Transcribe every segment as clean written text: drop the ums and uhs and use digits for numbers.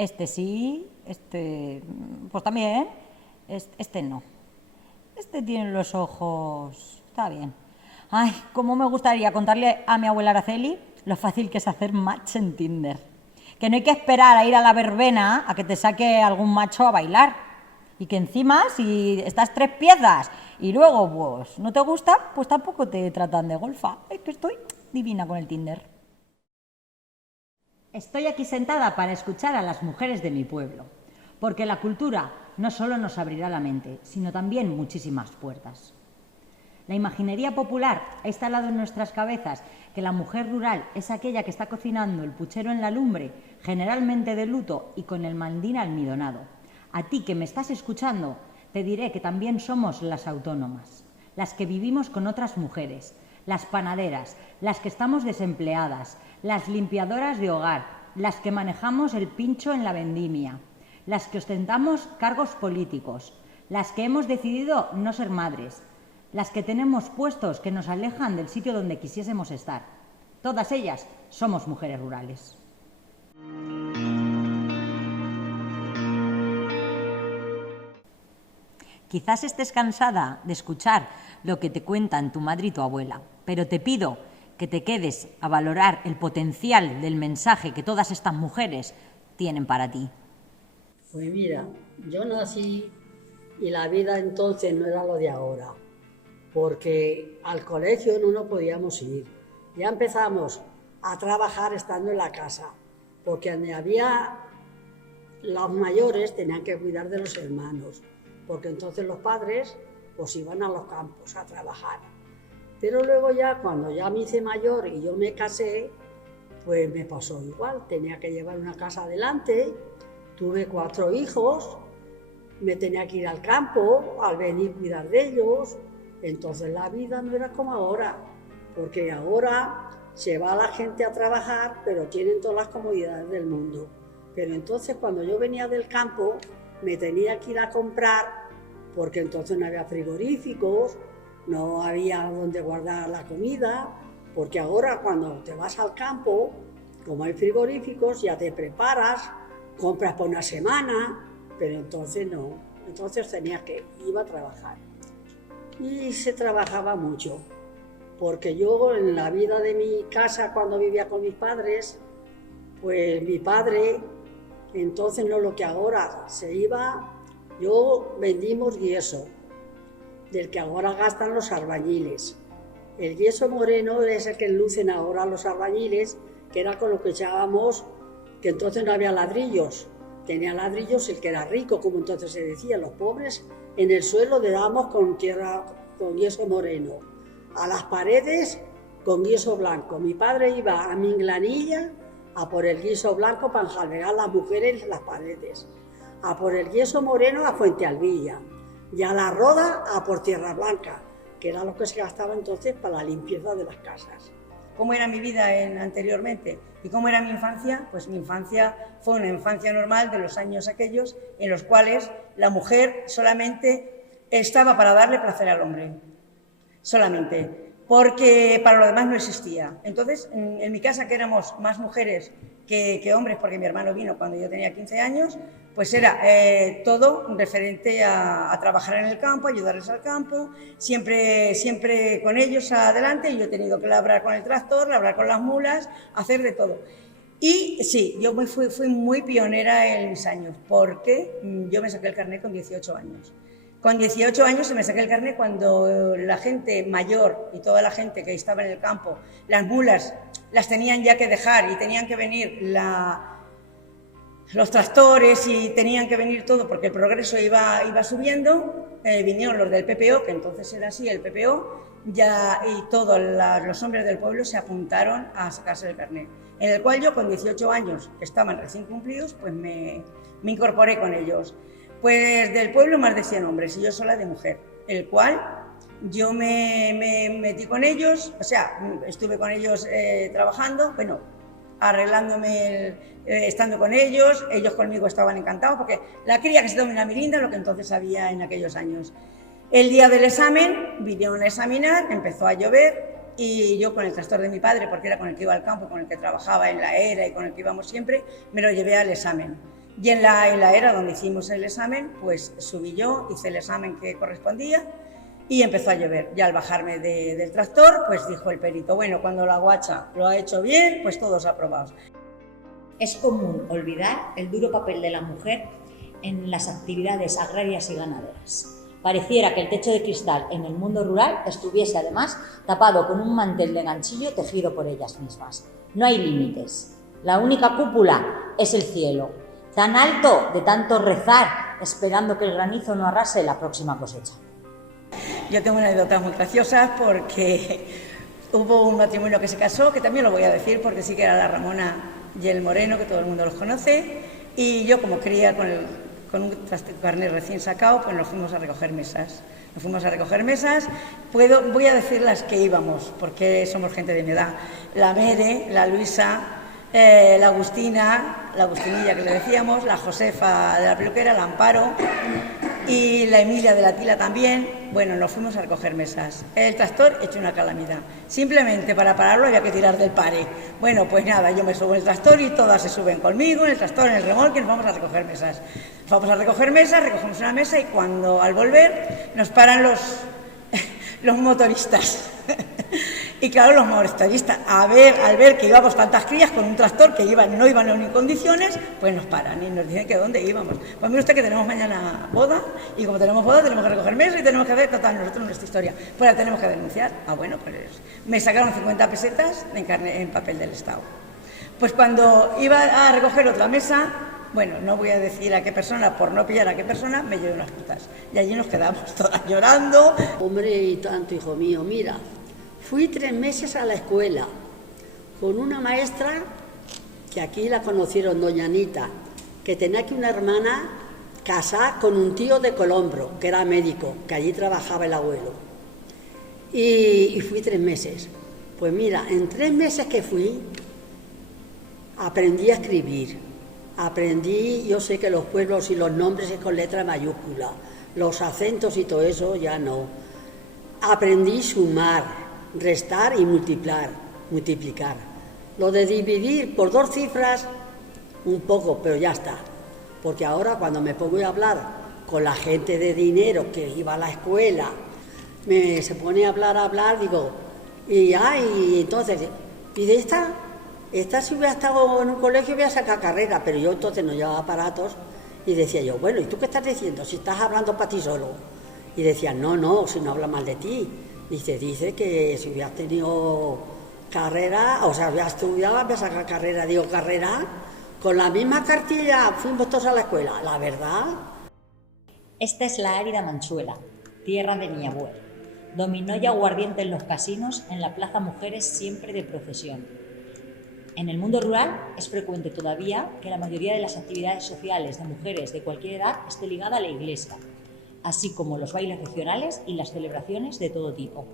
Este sí, este pues también, este no. Este tiene los ojos... Está bien. Ay, cómo me gustaría contarle a mi abuela Araceli lo fácil que es hacer match en Tinder. Que no hay que esperar a ir a la verbena a que te saque algún macho a bailar. Y que encima, si estás 3 piezas y luego pues no te gusta, pues tampoco te tratan de golfa. Es que estoy divina con el Tinder. Estoy aquí sentada para escuchar a las mujeres de mi pueblo, porque la cultura no solo nos abrirá la mente, sino también muchísimas puertas. La imaginería popular ha instalado en nuestras cabezas que la mujer rural es aquella que está cocinando el puchero en la lumbre, generalmente de luto y con el mandil almidonado. A ti que me estás escuchando, te diré que también somos las autónomas, las que vivimos con otras mujeres, las panaderas, las que estamos desempleadas, las limpiadoras de hogar, las que manejamos el pincho en la vendimia, las que ostentamos cargos políticos, las que hemos decidido no ser madres, las que tenemos puestos que nos alejan del sitio donde quisiésemos estar. Todas ellas somos mujeres rurales. Quizás estés cansada de escuchar lo que te cuentan tu madre y tu abuela, pero te pido que te quedes a valorar el potencial del mensaje que todas estas mujeres tienen para ti. Pues mira, yo nací y la vida entonces no era lo de ahora, porque al colegio no nos podíamos ir. Ya empezamos a trabajar estando en la casa, porque donde había los mayores tenían que cuidar de los hermanos, porque entonces los padres pues iban a los campos a trabajar. Pero luego ya, cuando ya me hice mayor y yo me casé, pues me pasó igual, tenía que llevar una casa adelante, tuve 4 hijos, me tenía que ir al campo, al venir a cuidar de ellos, entonces la vida no era como ahora, porque ahora se va la gente a trabajar, pero tienen todas las comodidades del mundo. Pero entonces cuando yo venía del campo, me tenía que ir a comprar, porque entonces no había frigoríficos, no había donde guardar la comida, porque ahora cuando te vas al campo, como hay frigoríficos, ya te preparas, compras por una semana, pero entonces no, entonces iba a trabajar. Y se trabajaba mucho, porque yo en la vida de mi casa, cuando vivía con mis padres, pues mi padre, entonces no lo que ahora se iba, yo vendimos yeso, del que ahora gastan los albañiles. El yeso moreno es el que lucen ahora los albañiles, que era con lo que echábamos, que entonces no había ladrillos. Tenía ladrillos el que era rico, como entonces se decía. Los pobres en el suelo le dábamos con yeso moreno. A las paredes con yeso blanco. Mi padre iba a Minglanilla a por el yeso blanco para enjalbegar a las mujeres en las paredes. A por el yeso moreno a Fuente Alvilla. Y a la Roda a por Tierra Blanca, que era lo que se gastaba entonces para la limpieza de las casas. ¿Cómo era mi vida anteriormente? ¿Y cómo era mi infancia? Pues mi infancia fue una infancia normal de los años aquellos en los cuales la mujer solamente estaba para darle placer al hombre. Solamente. Porque para lo demás no existía. Entonces, en mi casa, que éramos más mujeres que hombres, porque mi hermano vino cuando yo tenía 15 años, pues era todo referente a trabajar en el campo, ayudarles al campo, siempre con ellos adelante. Yo he tenido que labrar con el tractor, labrar con las mulas, hacer de todo. Y sí, yo fui muy pionera en mis años, porque yo me saqué el carnet con 18 años. Con 18 años se me saqué el carnet cuando la gente mayor y toda la gente que estaba en el campo, las mulas las tenían ya que dejar y tenían que venir los tractores y tenían que venir todo porque el progreso iba subiendo. Vinieron los del PPO, que entonces era así el PPO, ya, y todos los hombres del pueblo se apuntaron a sacarse el carnet, en el cual yo con 18 años, que estaban recién cumplidos, pues me incorporé con ellos. Pues del pueblo más de 100 hombres y yo sola de mujer, el cual yo me metí con ellos, o sea, estuve con ellos trabajando, bueno, arreglándome, estando con ellos conmigo estaban encantados, porque la cría que se tome una mirinda, lo que entonces había en aquellos años. El día del examen, vinieron a examinar, empezó a llover y yo con el tractor de mi padre, porque era con el que iba al campo, con el que trabajaba en la era y con el que íbamos siempre, me lo llevé al examen. Y en la era donde hicimos el examen, pues subí yo, hice el examen que correspondía y empezó a llover. Ya al bajarme del tractor, pues dijo el perito, bueno, cuando la guacha lo ha hecho bien, pues todos aprobados. Es común olvidar el duro papel de la mujer en las actividades agrarias y ganaderas. Pareciera que el techo de cristal en el mundo rural estuviese además tapado con un mantel de ganchillo tejido por ellas mismas. No hay límites. La única cúpula es el cielo, tan alto de tanto rezar, esperando que el granizo no arrase la próxima cosecha. Yo tengo una anécdota muy graciosa porque hubo un matrimonio que se casó, que también lo voy a decir porque sí que era la Ramona y el Moreno, que todo el mundo los conoce, y yo como cría con un carnet recién sacado, pues nos fuimos a recoger mesas. Voy a decir las que íbamos, porque somos gente de mi edad. La Mere, la Luisa, la Agustina, la Agustinilla que le decíamos, la Josefa de la peluquera, la Amparo y la Emilia de la Tila también. Bueno, nos fuimos a recoger mesas. El tractor hecho una calamidad. Simplemente para pararlo había que tirar del pare. Bueno, pues nada, yo me subo en el tractor y todas se suben conmigo, en el tractor, en el remolque, y nos vamos a recoger mesas. Vamos a recoger mesas, recogemos una mesa y cuando al volver nos paran los motoristas. Y claro, los motoristas, al ver que íbamos tantas crías con un tractor que no iban en condiciones, pues nos paran y nos dicen que dónde íbamos. Pues mire usted que tenemos mañana boda y como tenemos boda tenemos que recoger mesas y tenemos que hacer nosotros nuestra historia. Pues la tenemos que denunciar. Bueno, pues me sacaron 50 pesetas en papel del Estado. Pues cuando iba a recoger otra mesa, bueno, no voy a decir a qué persona, por no pillar a qué persona, me llevé unas putas. Y allí nos quedamos todas llorando. Hombre, y tanto, hijo mío, mira, fui 3 meses a la escuela con una maestra que aquí la conocieron, doña Anita, que tenía aquí una hermana casada con un tío de Colombro, que era médico, que allí trabajaba el abuelo. Y fui 3 meses. Pues mira, en 3 meses que fui, aprendí a escribir. Yo sé que los pueblos y los nombres es con letra mayúscula, los acentos y todo eso ya no. Aprendí sumar, restar y multiplicar. Lo de dividir por 2 cifras, un poco, pero ya está. Porque ahora cuando me pongo a hablar con la gente de dinero que iba a la escuela, se pone a hablar, digo, y entonces, y de esta si hubiera estado en un colegio hubiera sacado carrera, pero yo entonces no llevaba aparatos y decía yo, bueno, ¿y tú qué estás diciendo? Si estás hablando para ti solo. Y decía, no, si no habla mal de ti. Dice que si hubieras tenido carrera, o sea, hubieras estudiado, hubieras sacado carrera. Digo, ¿carrera? Con la misma cartilla fuimos todos a la escuela, la verdad. Esta es la árida Manchuela, tierra de mi abuelo. Dominó y aguardiente en los casinos, en la plaza mujeres siempre de procesión. En el mundo rural es frecuente todavía que la mayoría de las actividades sociales de mujeres de cualquier edad esté ligada a la iglesia, así como los bailes regionales y las celebraciones de todo tipo.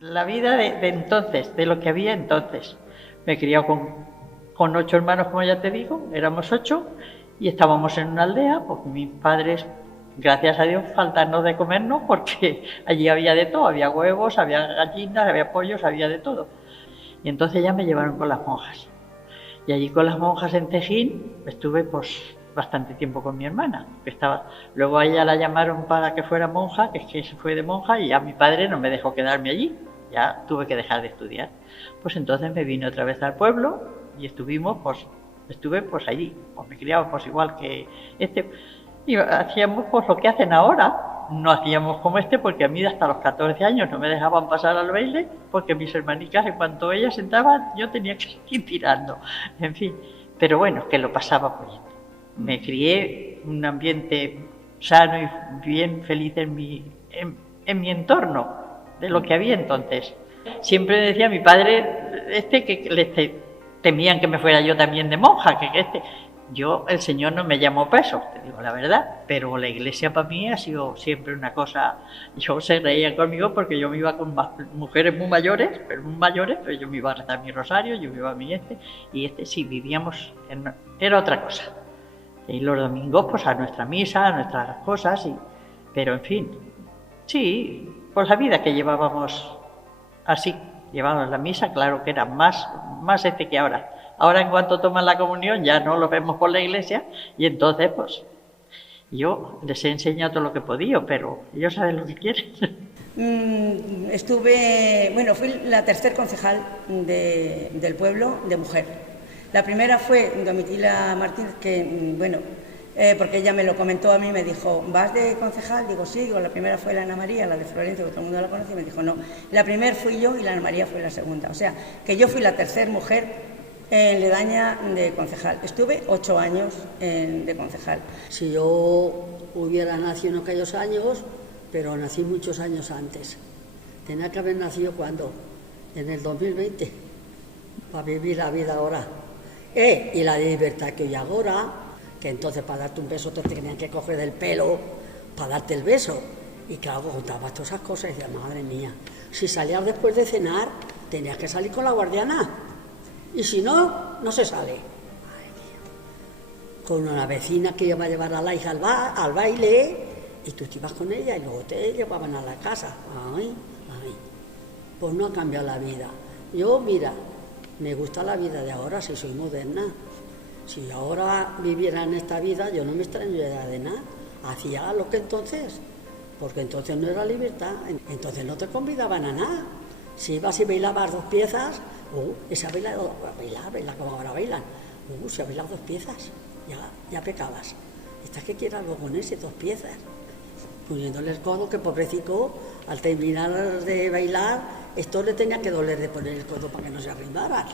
La vida de entonces, de lo que había entonces. Me he criado con 8 hermanos, como ya te digo, éramos 8 y estábamos en una aldea, pues mis padres, gracias a Dios, faltarnos de comernos porque allí había de todo, había huevos, había gallinas, había pollos, había de todo. Y entonces ya me llevaron con las monjas. Y allí con las monjas en Tejín estuve pues bastante tiempo con mi hermana, que estaba. Luego a ella la llamaron para que fuera monja, que es que se fue de monja, y a mi padre no me dejó quedarme allí. Ya tuve que dejar de estudiar. Pues entonces me vine otra vez al pueblo y estuve pues allí. Pues me criaba pues igual que y hacíamos pues lo que hacen ahora. No hacíamos como porque a mí hasta los 14 años no me dejaban pasar al baile porque mis hermanicas, en cuanto ellas entraban, yo tenía que seguir tirando. En fin, pero bueno, que lo pasaba pues. Me crié en un ambiente sano y bien feliz en mi entorno, de lo que había entonces. Siempre decía mi padre que temían que me fuera yo también de monja, el Señor no me llamó para eso, te digo la verdad, pero la iglesia para mí ha sido siempre una cosa. Yo se reían conmigo porque yo me iba con mujeres muy mayores, pero yo me iba a rezar mi rosario, yo me iba a mi sí, vivíamos, era otra cosa. Y los domingos pues a nuestra misa, a nuestras cosas, pero en fin, sí, pues la vida que llevábamos así, llevábamos la misa, claro que era más que ahora. Ahora en cuanto toman la comunión ya no lo vemos por la iglesia y entonces pues yo les he enseñado todo lo que he podido, pero ellos saben lo que quieren. Fui la tercer concejal del pueblo de mujer. La primera fue Domitila Martínez, porque ella me lo comentó a mí, me dijo, ¿vas de concejal? Digo, sí, la primera fue la Ana María, la de Florencia, que todo el mundo la conoce, y me dijo, no, la primera fui yo y la Ana María fue la segunda. O sea, que yo fui la tercer mujer en Ledaña de concejal. Estuve 8 años de concejal. Si yo hubiera nacido en aquellos años, pero nací muchos años antes. Tenía que haber nacido ¿cuándo? En el 2020, para vivir la vida ahora. Y la libertad que hoy ahora, que entonces para darte un beso te tenían que coger del pelo para darte el beso. Y claro, juntabas todas esas cosas y decías, madre mía, si salías después de cenar, tenías que salir con la guardiana. Y si no, no se sale. Ay, Dios. Con una vecina que iba a llevar a la hija al baile, y tú te ibas con ella y luego te llevaban a la casa. Ay. Pues no ha cambiado la vida. Yo, mira, me gusta la vida de ahora, si soy moderna. Si ahora viviera en esta vida, yo no me extrañaría de nada. Hacía lo que entonces, porque entonces no era libertad, entonces no te convidaban a nada. Si ibas y bailabas 2 piezas, esa bailar como ahora bailan. Si has bailado 2 piezas, ya pecabas. ¿Estás que quieras algo con ese 2 piezas? Poniéndole el codo, que pobrecito, al terminar de bailar, esto le tenía que doler de poner el codo para que no se arrindaran.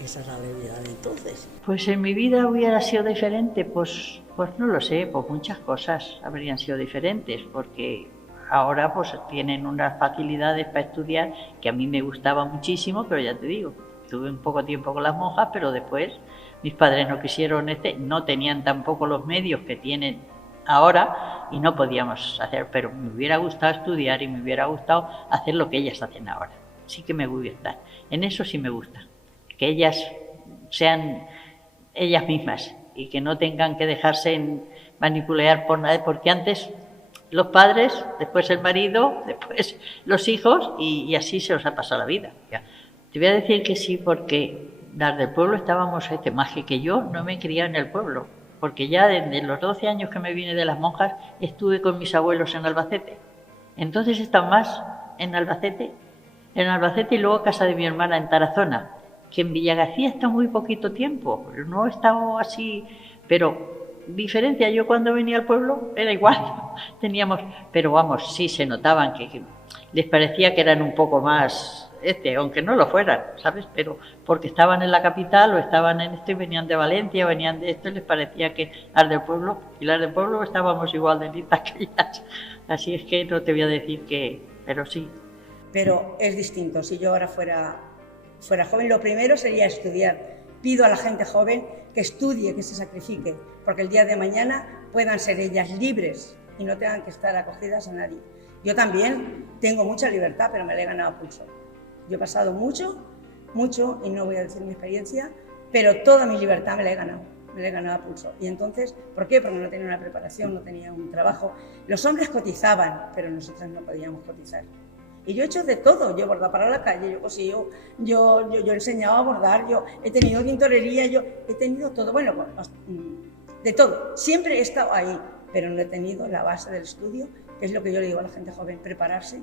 Esa es la vida de entonces. Pues en mi vida hubiera sido diferente, pues no lo sé, pues muchas cosas habrían sido diferentes, porque ahora pues tienen unas facilidades para estudiar que a mí me gustaba muchísimo, pero ya te digo, tuve un poco tiempo con las monjas, pero después mis padres no quisieron, no tenían tampoco los medios que tienen ahora y no podíamos hacer, pero me hubiera gustado estudiar y me hubiera gustado hacer lo que ellas hacen ahora. Sí que me gusta, en eso sí me gusta, que ellas sean ellas mismas y que no tengan que dejarse manipular por nadie, porque antes los padres, después el marido, después los hijos y así se os ha pasado la vida. Te voy a decir que sí, porque las del pueblo estábamos, más que yo no me he criado en el pueblo, porque ya desde los 12 años que me vine de las monjas estuve con mis abuelos en Albacete. Entonces he estado más en Albacete y luego casa de mi hermana en Tarazona, que en Villagarcía está muy poquito tiempo, no he estado así, pero diferencia, yo cuando venía al pueblo era igual, teníamos, pero vamos, sí se notaban que les parecía que eran un poco más, aunque no lo fueran, ¿sabes? Pero porque estaban en la capital o estaban en esto y venían de Valencia, venían de esto y les parecía que las del pueblo estábamos igual de listas que ellas. Así es que no te voy a decir que, pero sí. Pero es distinto, si yo ahora fuera joven, lo primero sería estudiar. Pido a la gente joven que estudie, que se sacrifique, porque el día de mañana puedan ser ellas libres y no tengan que estar acogidas a nadie. Yo también tengo mucha libertad, pero me la he ganado a pulso. Yo he pasado mucho, y no voy a decir mi experiencia, pero toda mi libertad me la he ganado a pulso. Y entonces, ¿por qué? Porque no tenía una preparación, no tenía un trabajo. Los hombres cotizaban, pero nosotras no podíamos cotizar. Y yo he hecho de todo, yo he bordado para la calle, yo cosí, yo he enseñado a bordar, yo he tenido tintorería, yo he tenido todo, bueno, de todo. Siempre he estado ahí, pero no he tenido la base del estudio, que es lo que yo le digo a la gente joven, prepararse.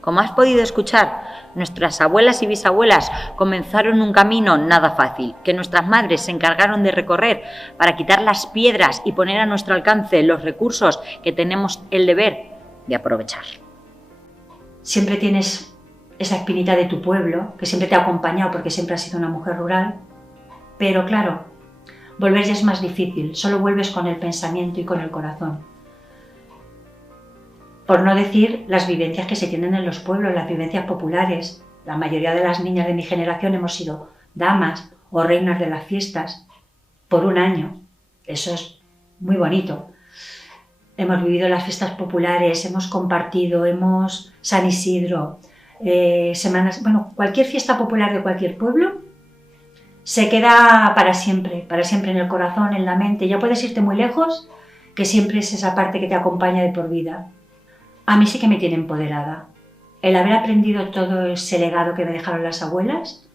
Como has podido escuchar, nuestras abuelas y bisabuelas comenzaron un camino nada fácil, que nuestras madres se encargaron de recorrer para quitar las piedras y poner a nuestro alcance los recursos que tenemos el deber de aprovechar. Siempre tienes esa espinita de tu pueblo, que siempre te ha acompañado porque siempre has sido una mujer rural, pero claro, volver ya es más difícil, solo vuelves con el pensamiento y con el corazón. Por no decir las vivencias que se tienen en los pueblos, las vivencias populares. La mayoría de las niñas de mi generación hemos sido damas o reinas de las fiestas por un año. Eso es muy bonito. Hemos vivido las fiestas populares, hemos compartido, San Isidro, cualquier fiesta popular de cualquier pueblo se queda para siempre en el corazón, en la mente. Ya puedes irte muy lejos, que siempre es esa parte que te acompaña de por vida. A mí sí que me tiene empoderada. El haber aprendido todo ese legado que me dejaron las abuelas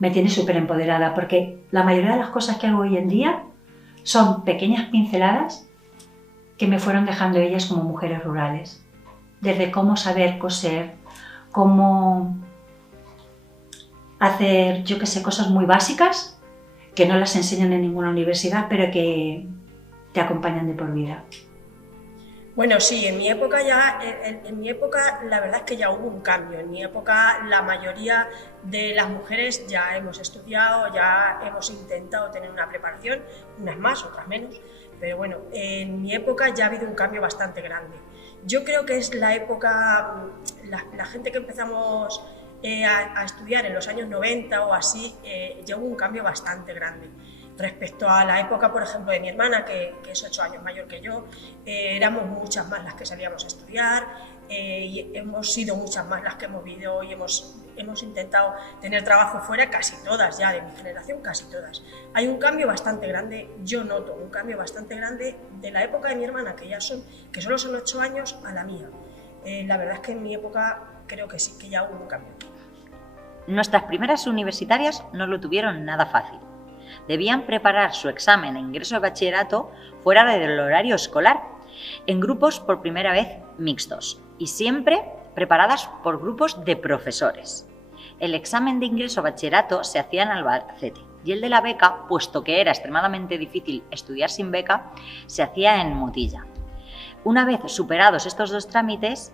me tiene súper empoderada, porque la mayoría de las cosas que hago hoy en día son pequeñas pinceladas que me fueron dejando ellas como mujeres rurales. Desde cómo saber coser, cómo hacer, yo qué sé, cosas muy básicas que no las enseñan en ninguna universidad, pero que te acompañan de por vida. Bueno, sí, en mi época la verdad es que ya hubo un cambio. En mi época la mayoría de las mujeres ya hemos estudiado, ya hemos intentado tener una preparación, unas más, otras menos, pero bueno, en mi época ya ha habido un cambio bastante grande. Yo creo que es la época, la gente que empezamos a estudiar en los años 90 o así, ya hubo un cambio bastante grande. Respecto a la época, por ejemplo, de mi hermana, que es 8 años mayor que yo, éramos muchas más las que salíamos a estudiar, y hemos sido muchas más las que hemos vivido y hemos intentado tener trabajo fuera, casi todas ya de mi generación, casi todas. Hay un cambio bastante grande, yo noto un cambio bastante grande de la época de mi hermana, que solo son 8 años, a la mía. La verdad es que en mi época creo que sí, que ya hubo un cambio. Nuestras primeras universitarias no lo tuvieron nada fácil. Debían preparar su examen de ingreso de bachillerato fuera del horario escolar, en grupos por primera vez mixtos y siempre preparadas por grupos de profesores. El examen de ingreso a bachillerato se hacía en Albacete y el de la beca, puesto que era extremadamente difícil estudiar sin beca, se hacía en Motilla. Una vez superados estos dos trámites,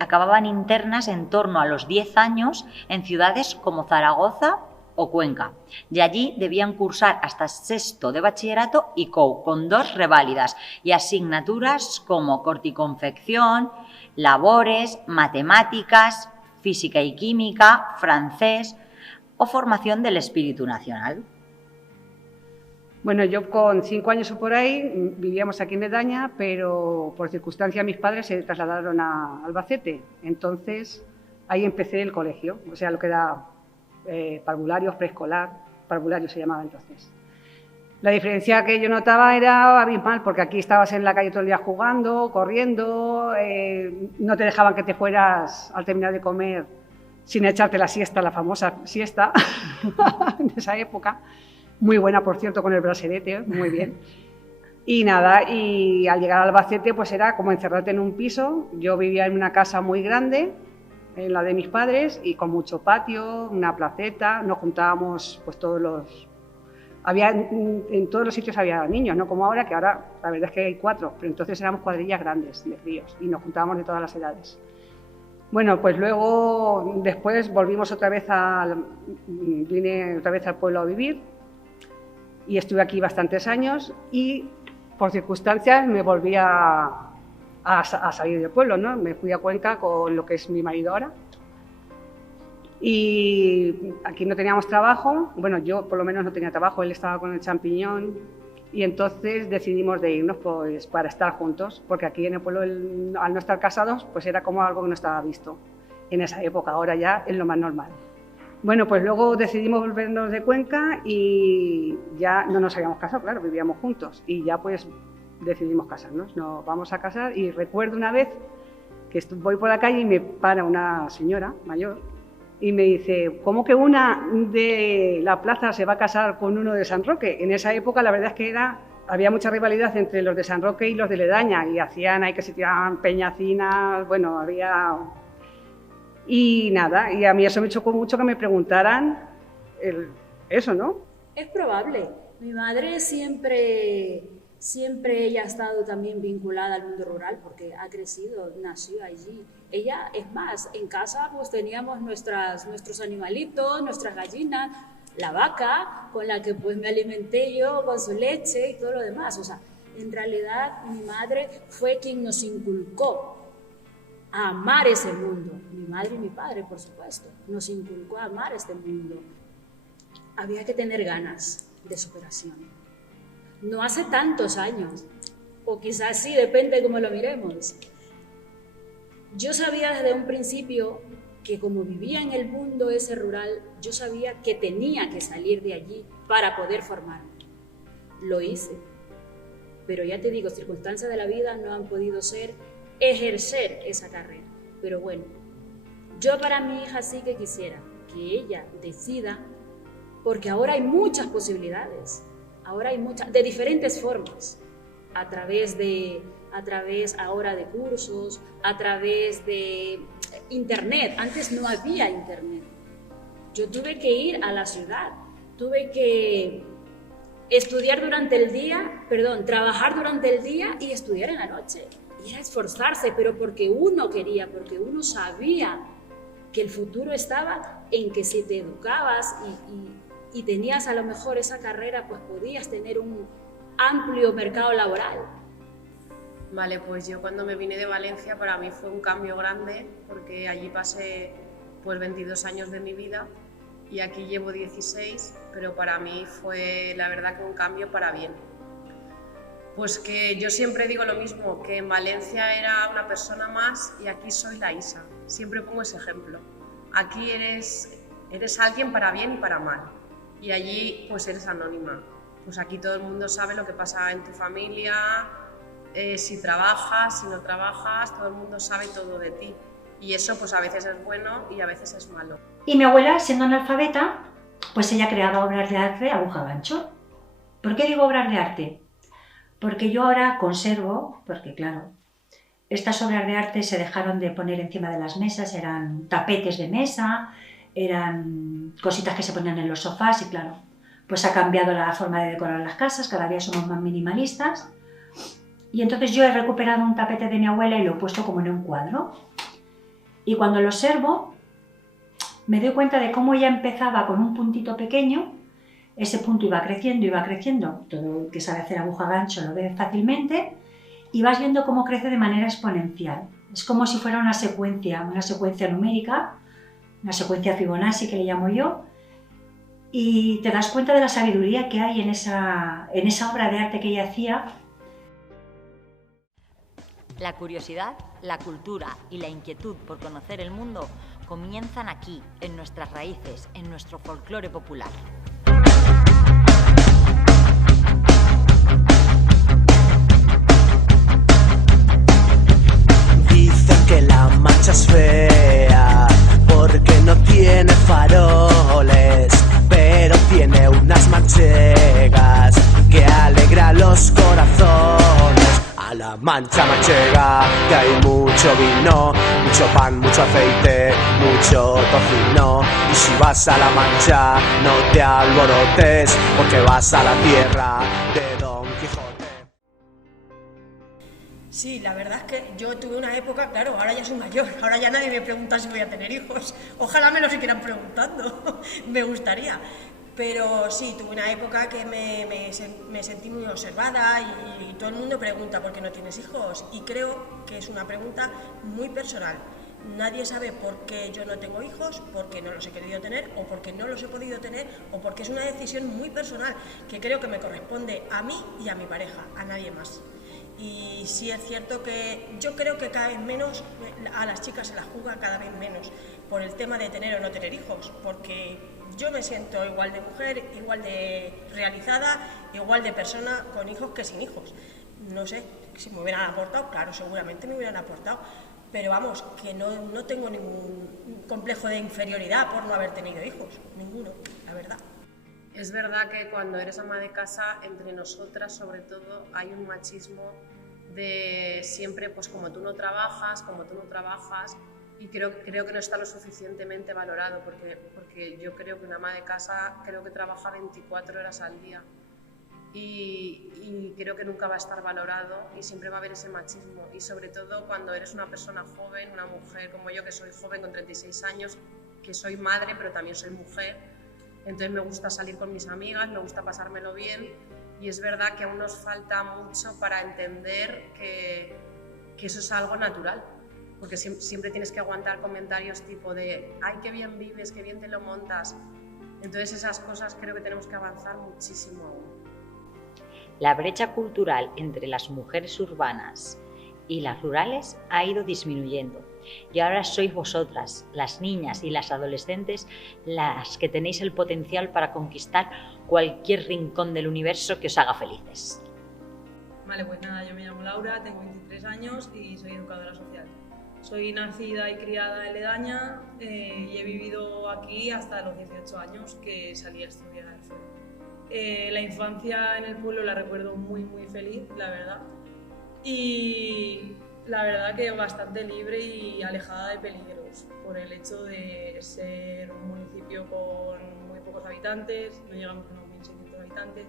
acababan internas en torno a los 10 años en ciudades como Zaragoza o Cuenca, y allí debían cursar hasta sexto de bachillerato y COU, con 2 reválidas y asignaturas como corte y confección, labores, matemáticas, física y química, francés o formación del espíritu nacional. Bueno, yo con 5 años o por ahí vivíamos aquí en Ledaña, pero por circunstancia mis padres se trasladaron a Albacete. Entonces ahí empecé el colegio, o sea, lo que era parvulario, preescolar, parvulario se llamaba entonces. La diferencia que yo notaba era abismal, porque aquí estabas en la calle todo el día jugando, corriendo, no te dejaban que te fueras al terminar de comer sin echarte la siesta, la famosa siesta de esa época. Muy buena, por cierto, con el braserete, muy bien. Y nada, y al llegar al Albacete pues era como encerrarte en un piso. Yo vivía en una casa muy grande, en la de mis padres, y con mucho patio, una placeta. Nos juntábamos pues en todos los sitios había niños, no como ahora, que ahora la verdad es que hay 4, pero entonces éramos cuadrillas grandes de críos y nos juntábamos de todas las edades. Bueno, pues luego después volvimos vine otra vez al pueblo a vivir y estuve aquí bastantes años y por circunstancias me volví a salir del pueblo, ¿no? Me fui a Cuenca con lo que es mi marido ahora y aquí no teníamos trabajo. Bueno, yo por lo menos no tenía trabajo, él estaba con el champiñón y entonces decidimos de irnos pues para estar juntos, porque aquí en el pueblo al no estar casados pues era como algo que no estaba visto en esa época, ahora ya es lo más normal. Bueno, pues luego decidimos volvernos de Cuenca y ya no nos habíamos casado, claro, vivíamos juntos y ya pues decidimos casarnos, nos vamos a casar. Y recuerdo una vez que voy por la calle y me para una señora mayor y me dice, ¿cómo que una de la plaza se va a casar con uno de San Roque? En esa época la verdad es que había mucha rivalidad entre los de San Roque y los de Ledaña y hacían ahí que se tiraban peñacinas, bueno, había... Y nada, y a mí eso me chocó mucho que me preguntaran eso, ¿no? Es probable. Mi madre siempre ella ha estado también vinculada al mundo rural porque ha crecido, nació allí. Ella, es más, en casa pues teníamos nuestros animalitos, nuestras gallinas, la vaca con la que pues me alimenté yo con su leche y todo lo demás. O sea, en realidad mi madre fue quien nos inculcó a amar ese mundo. Mi madre y mi padre, por supuesto, nos inculcó a amar este mundo. había que tener ganas de superación. No hace tantos años, o quizás sí, depende de cómo lo miremos. Yo sabía desde un principio que como vivía en el mundo ese rural, yo sabía que tenía que salir de allí para poder formarme. Lo hice, pero ya te digo, circunstancias de la vida no han podido ser ejercer esa carrera. Pero bueno, yo para mi hija sí que quisiera que ella decida, porque ahora hay muchas posibilidades, ahora hay muchas, de diferentes formas, a través ahora de cursos, a través de internet. Antes no había internet. Yo tuve que ir a la ciudad, tuve que estudiar durante el día, trabajar durante el día y estudiar en la noche. Y era esforzarse, pero porque uno quería, porque uno sabía que el futuro estaba en que si te educabas y tenías a lo mejor esa carrera, pues podías tener un amplio mercado laboral. Vale, pues yo cuando me vine de Valencia para mí fue un cambio grande porque allí pasé pues 22 años de mi vida y aquí llevo 16, pero para mí fue la verdad que un cambio para bien. Pues que yo siempre digo lo mismo, que en Valencia era una persona más y aquí soy la Isa. Siempre pongo ese ejemplo. Aquí eres alguien para bien y para mal y allí pues eres anónima. Pues aquí todo el mundo sabe lo que pasa en tu familia, si trabajas, si no trabajas, todo el mundo sabe todo de ti. Y eso pues a veces es bueno y a veces es malo. Y mi abuela, siendo analfabeta, pues ella creaba obras de arte a aguja gancho. ¿Por qué digo obras de arte? Porque yo ahora conservo, porque claro, estas obras de arte se dejaron de poner encima de las mesas, eran tapetes de mesa, eran cositas que se ponían en los sofás y claro, pues ha cambiado la forma de decorar las casas, cada día somos más minimalistas. Y entonces yo he recuperado un tapete de mi abuela y lo he puesto como en un cuadro. Y cuando lo observo, me doy cuenta de cómo ella empezaba con un puntito pequeño, ese punto iba creciendo, todo el que sabe hacer aguja gancho lo ve fácilmente, y vas viendo cómo crece de manera exponencial. Es como si fuera una secuencia numérica, una secuencia Fibonacci que le llamo yo, y te das cuenta de la sabiduría que hay en esa obra de arte que ella hacía. La curiosidad, la cultura y la inquietud por conocer el mundo comienzan aquí, en nuestras raíces, en nuestro folclore popular. Dicen que la Mancha es fea porque no tiene faroles, pero tiene unas manchegas que alegran los corazones. A la Mancha manchega, que hay mucho vino, mucho pan, mucho aceite, mucho tocino. Y si vas a la Mancha, no te alborotes, porque vas a la tierra de Don Quijote. Sí, la verdad es que yo tuve una época, claro, ahora ya soy mayor, ahora ya nadie me pregunta si voy a tener hijos. Ojalá me lo siguieran preguntando, me gustaría. Pero sí, tuve una época que me sentí muy observada y todo el mundo pregunta ¿por qué no tienes hijos? Y creo que es una pregunta muy personal. Nadie sabe por qué yo no tengo hijos, porque no los he querido tener o porque no los he podido tener o porque es una decisión muy personal que creo que me corresponde a mí y a mi pareja, a nadie más. Y sí es cierto que yo creo que cada vez menos, a las chicas se las juzga cada vez menos por el tema de tener o no tener hijos, porque yo me siento igual de mujer, igual de realizada, igual de persona con hijos que sin hijos. No sé, si me hubieran aportado, claro, seguramente me hubieran aportado, pero vamos, que no tengo ningún complejo de inferioridad por no haber tenido hijos, ninguno, la verdad. Es verdad que cuando eres ama de casa, entre nosotras sobre todo, hay un machismo de siempre, pues como tú no trabajas, y creo que no está lo suficientemente valorado, porque yo creo que una ama de casa creo que trabaja 24 horas al día y creo que nunca va a estar valorado y siempre va a haber ese machismo, y sobre todo cuando eres una persona joven, una mujer como yo, que soy joven con 36 años, que soy madre pero también soy mujer. Entonces me gusta salir con mis amigas, me gusta pasármelo bien, y es verdad que aún nos falta mucho para entender que eso es algo natural, porque siempre tienes que aguantar comentarios tipo de ¡ay, qué bien vives, qué bien te lo montas! Entonces esas cosas creo que tenemos que avanzar muchísimo aún. La brecha cultural entre las mujeres urbanas y las rurales ha ido disminuyendo. Y ahora sois vosotras, las niñas y las adolescentes, las que tenéis el potencial para conquistar cualquier rincón del universo que os haga felices. Vale, pues nada, yo me llamo Laura, tengo 23 años y soy educadora social. Soy nacida y criada en Ledaña y he vivido aquí hasta los 18 años que salí a estudiar al FEU. La infancia en el pueblo la recuerdo muy feliz, la verdad. Y la verdad que bastante libre y alejada de peligros por el hecho de ser un municipio con muy pocos habitantes, no llegamos a unos 1.600 habitantes,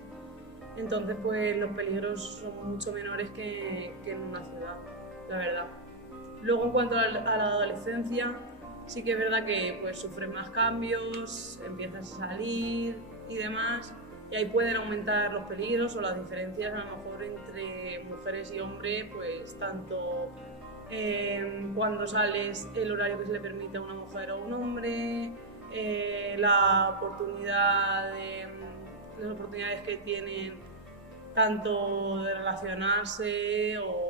entonces pues los peligros son mucho menores que en una ciudad, la verdad. Luego en cuanto a la adolescencia, sí que es verdad que pues sufres más cambios, empiezas a salir y demás, y ahí pueden aumentar los peligros o las diferencias a lo mejor entre mujeres y hombres, pues tanto cuando sales, el horario que se le permite a una mujer o a un hombre, las oportunidades que tienen tanto de relacionarse o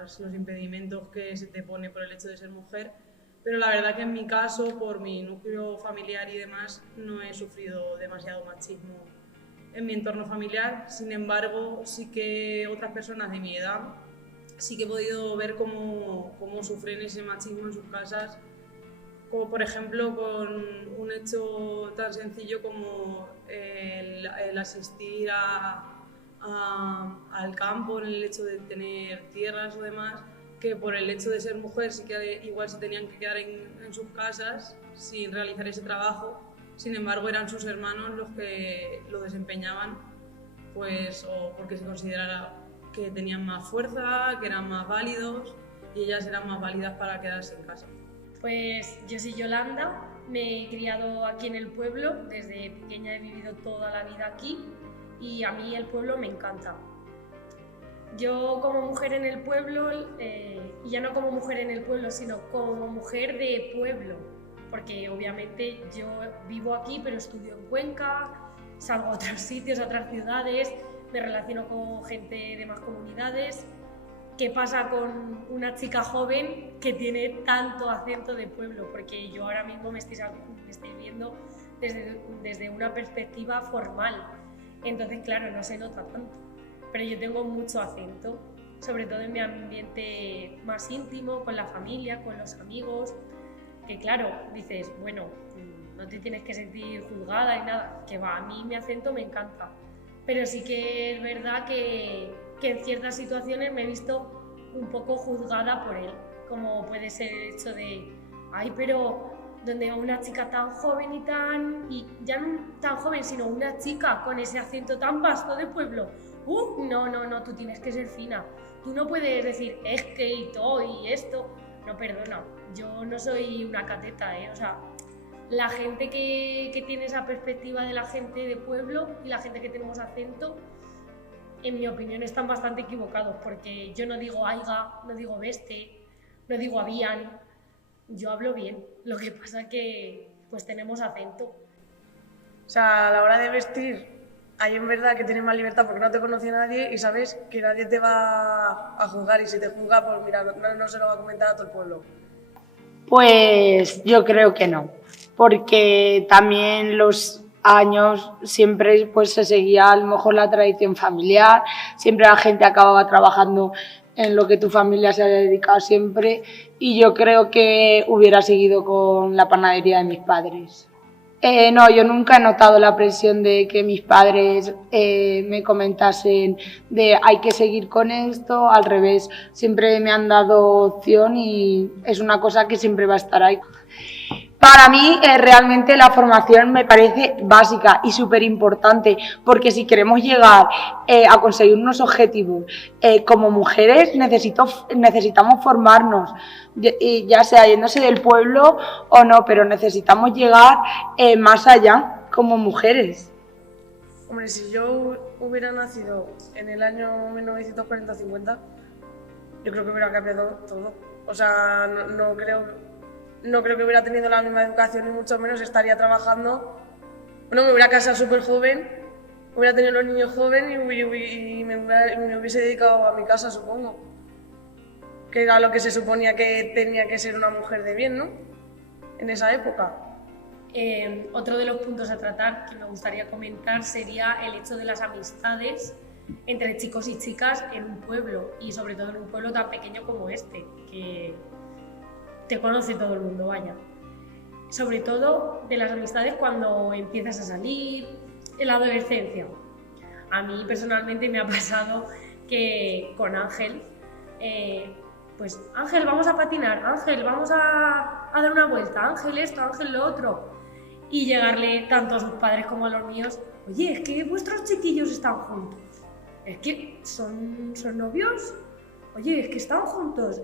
los impedimentos que se te pone por el hecho de ser mujer. Pero la verdad que en mi caso, por mi núcleo familiar y demás, no he sufrido demasiado machismo en mi entorno familiar. Sin embargo, sí que otras personas de mi edad sí que he podido ver cómo sufren ese machismo en sus casas, como por ejemplo con un hecho tan sencillo como el asistir al campo, en el hecho de tener tierras o demás, que por el hecho de ser mujer sí que igual se tenían que quedar en sus casas sin realizar ese trabajo. Sin embargo, eran sus hermanos los que lo desempeñaban, pues, o porque se considerara que tenían más fuerza, que eran más válidos y ellas eran más válidas para quedarse en casa. Pues yo soy Yolanda, me he criado aquí en el pueblo, desde pequeña he vivido toda la vida aquí y a mí el pueblo me encanta. Yo como mujer en el pueblo, y ya no como mujer en el pueblo, sino como mujer de pueblo, porque obviamente yo vivo aquí pero estudio en Cuenca, salgo a otros sitios, a otras ciudades, me relaciono con gente de más comunidades. ¿Qué pasa con una chica joven que tiene tanto acento de pueblo? Porque yo ahora mismo me estoy viendo desde una perspectiva formal, entonces claro, no se nota tanto, pero yo tengo mucho acento, sobre todo en mi ambiente más íntimo, con la familia, con los amigos, que claro, dices, bueno, no te tienes que sentir juzgada y nada, que va, a mí mi acento me encanta, pero sí que es verdad que en ciertas situaciones me he visto un poco juzgada por él, como puede ser el hecho de, ay, pero donde una chica tan joven y ya no tan joven, sino una chica con ese acento tan vasto de pueblo, no, tú tienes que ser fina, tú no puedes decir es que y todo y esto, no, perdona, yo no soy una cateta, o sea, la gente que tiene esa perspectiva de la gente de pueblo y la gente que tenemos acento, en mi opinión están bastante equivocados, porque yo no digo aiga, no digo beste, no digo habían, yo hablo bien, lo que pasa que pues tenemos acento. O sea, a la hora de vestir, ahí en verdad que tienes más libertad porque no te conoce nadie y sabes que nadie te va a juzgar, y si te juzga, pues mira, no se lo va a comentar a todo el pueblo. Pues yo creo que no, porque también los años siempre pues se seguía a lo mejor la tradición familiar, siempre la gente acababa trabajando en lo que tu familia se haya dedicado siempre, y yo creo que hubiera seguido con la panadería de mis padres. No, yo nunca he notado la presión de que mis padres me comentasen de hay que seguir con esto, al revés, siempre me han dado opción y es una cosa que siempre va a estar ahí. Para mí realmente la formación me parece básica y súper importante, porque si queremos llegar a conseguir unos objetivos como mujeres necesitamos formarnos, ya sea yéndose del pueblo o no, pero necesitamos llegar más allá como mujeres. Hombre, si yo hubiera nacido en el año 1940-50, yo creo que hubiera cambiado todo. O sea, no creo que hubiera tenido la misma educación, ni mucho menos estaría trabajando Bueno, me hubiera casado súper joven, hubiera tenido los niños jóvenes y me hubiese dedicado a mi casa, supongo. Que era lo que se suponía que tenía que ser una mujer de bien, ¿no? En esa época. Otro de los puntos a tratar que me gustaría comentar sería el hecho de las amistades entre chicos y chicas en un pueblo, y sobre todo en un pueblo tan pequeño como este, que te conoce todo el mundo, vaya. Sobre todo de las amistades cuando empiezas a salir, en la adolescencia. A mí personalmente me ha pasado que con Ángel, pues Ángel, vamos a patinar, Ángel, vamos a dar una vuelta, Ángel esto, Ángel lo otro, y llegarle tanto a sus padres como a los míos, oye, es que vuestros chiquillos están juntos, es que son novios, oye, es que están juntos.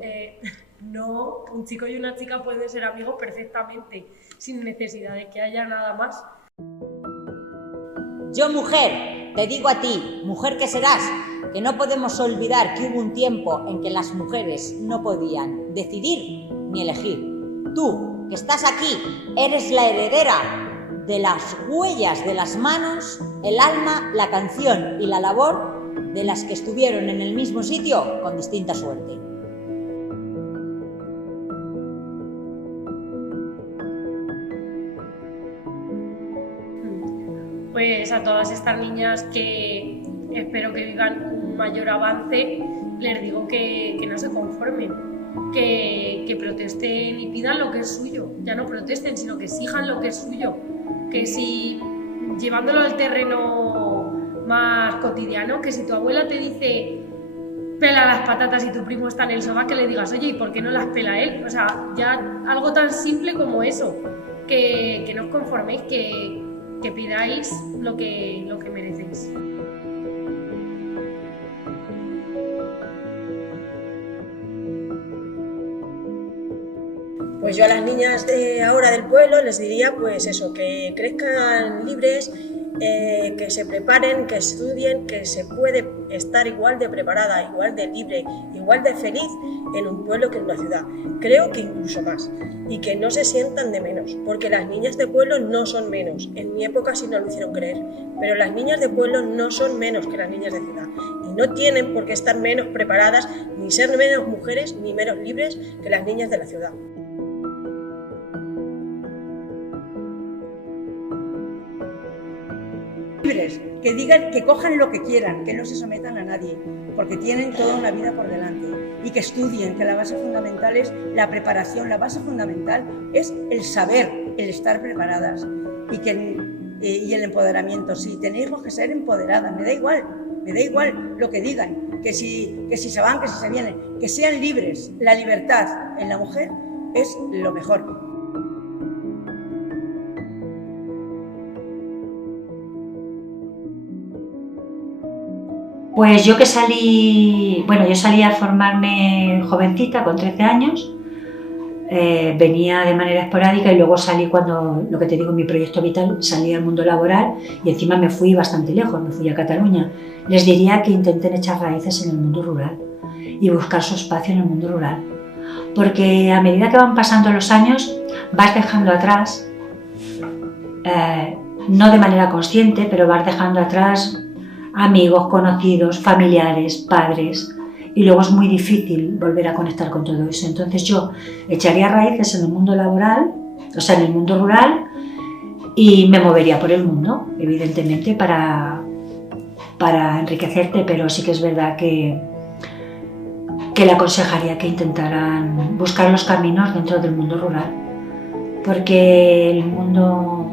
No, un chico y una chica pueden ser amigos perfectamente, sin necesidad de que haya nada más. Yo, mujer, te digo a ti, mujer que serás, que no podemos olvidar que hubo un tiempo en que las mujeres no podían decidir ni elegir. Tú, que estás aquí, eres la heredera de las huellas de las manos, el alma, la canción y la labor de las que estuvieron en el mismo sitio con distinta suerte. Pues a todas estas niñas que espero que vivan un mayor avance, les digo que no se conformen, que protesten y pidan lo que es suyo. Ya no protesten, sino que exijan lo que es suyo. Que si, llevándolo al terreno más cotidiano, que si tu abuela te dice pela las patatas y tu primo está en el sofá, que le digas, oye, ¿y por qué no las pela él? O sea, ya algo tan simple como eso, que no os conforméis, que pidáis lo que merecéis. Pues yo a las niñas de ahora del pueblo les diría pues eso, que crezcan libres, que se preparen, que estudien, que se puede estar igual de preparada, igual de libre, igual de feliz en un pueblo que en una ciudad. Creo que incluso más. Y que no se sientan de menos, porque las niñas de pueblo no son menos. En mi época sí nos lo hicieron creer, pero las niñas de pueblo no son menos que las niñas de ciudad. Y no tienen por qué estar menos preparadas, ni ser menos mujeres, ni menos libres que las niñas de la ciudad. Libres, que digan, que cojan lo que quieran, que no se sometan a nadie, porque tienen toda una vida por delante, y que estudien, que la base fundamental es la preparación, la base fundamental es el saber, el estar preparadas, y el empoderamiento. Sí, tenemos que ser empoderadas, me da igual lo que digan, que si se van, que si se vienen, que sean libres. La libertad en la mujer es lo mejor. Pues yo salí a formarme jovencita, con 13 años, venía de manera esporádica y luego salí cuando, lo que te digo, mi proyecto vital, salí al mundo laboral y encima me fui bastante lejos, me fui a Cataluña. Les diría que intenten echar raíces en el mundo rural y buscar su espacio en el mundo rural, porque a medida que van pasando los años vas dejando atrás, no de manera consciente, pero vas dejando atrás amigos, conocidos, familiares, padres, y luego es muy difícil volver a conectar con todo eso. Entonces yo echaría raíces en el mundo laboral, o sea, en el mundo rural, y me movería por el mundo, evidentemente, para enriquecerte, pero sí que es verdad que le aconsejaría que intentaran buscar los caminos dentro del mundo rural, porque el mundo,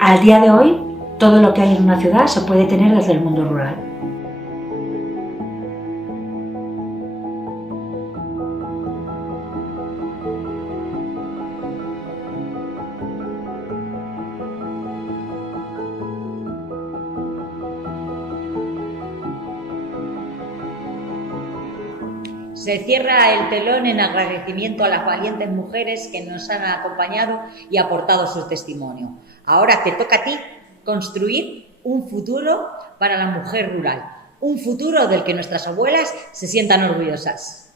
al día de hoy, todo lo que hay en una ciudad se puede tener desde el mundo rural. Se cierra el telón en agradecimiento a las valientes mujeres que nos han acompañado y aportado su testimonio. Ahora te toca a ti construir un futuro para la mujer rural, un futuro del que nuestras abuelas se sientan orgullosas.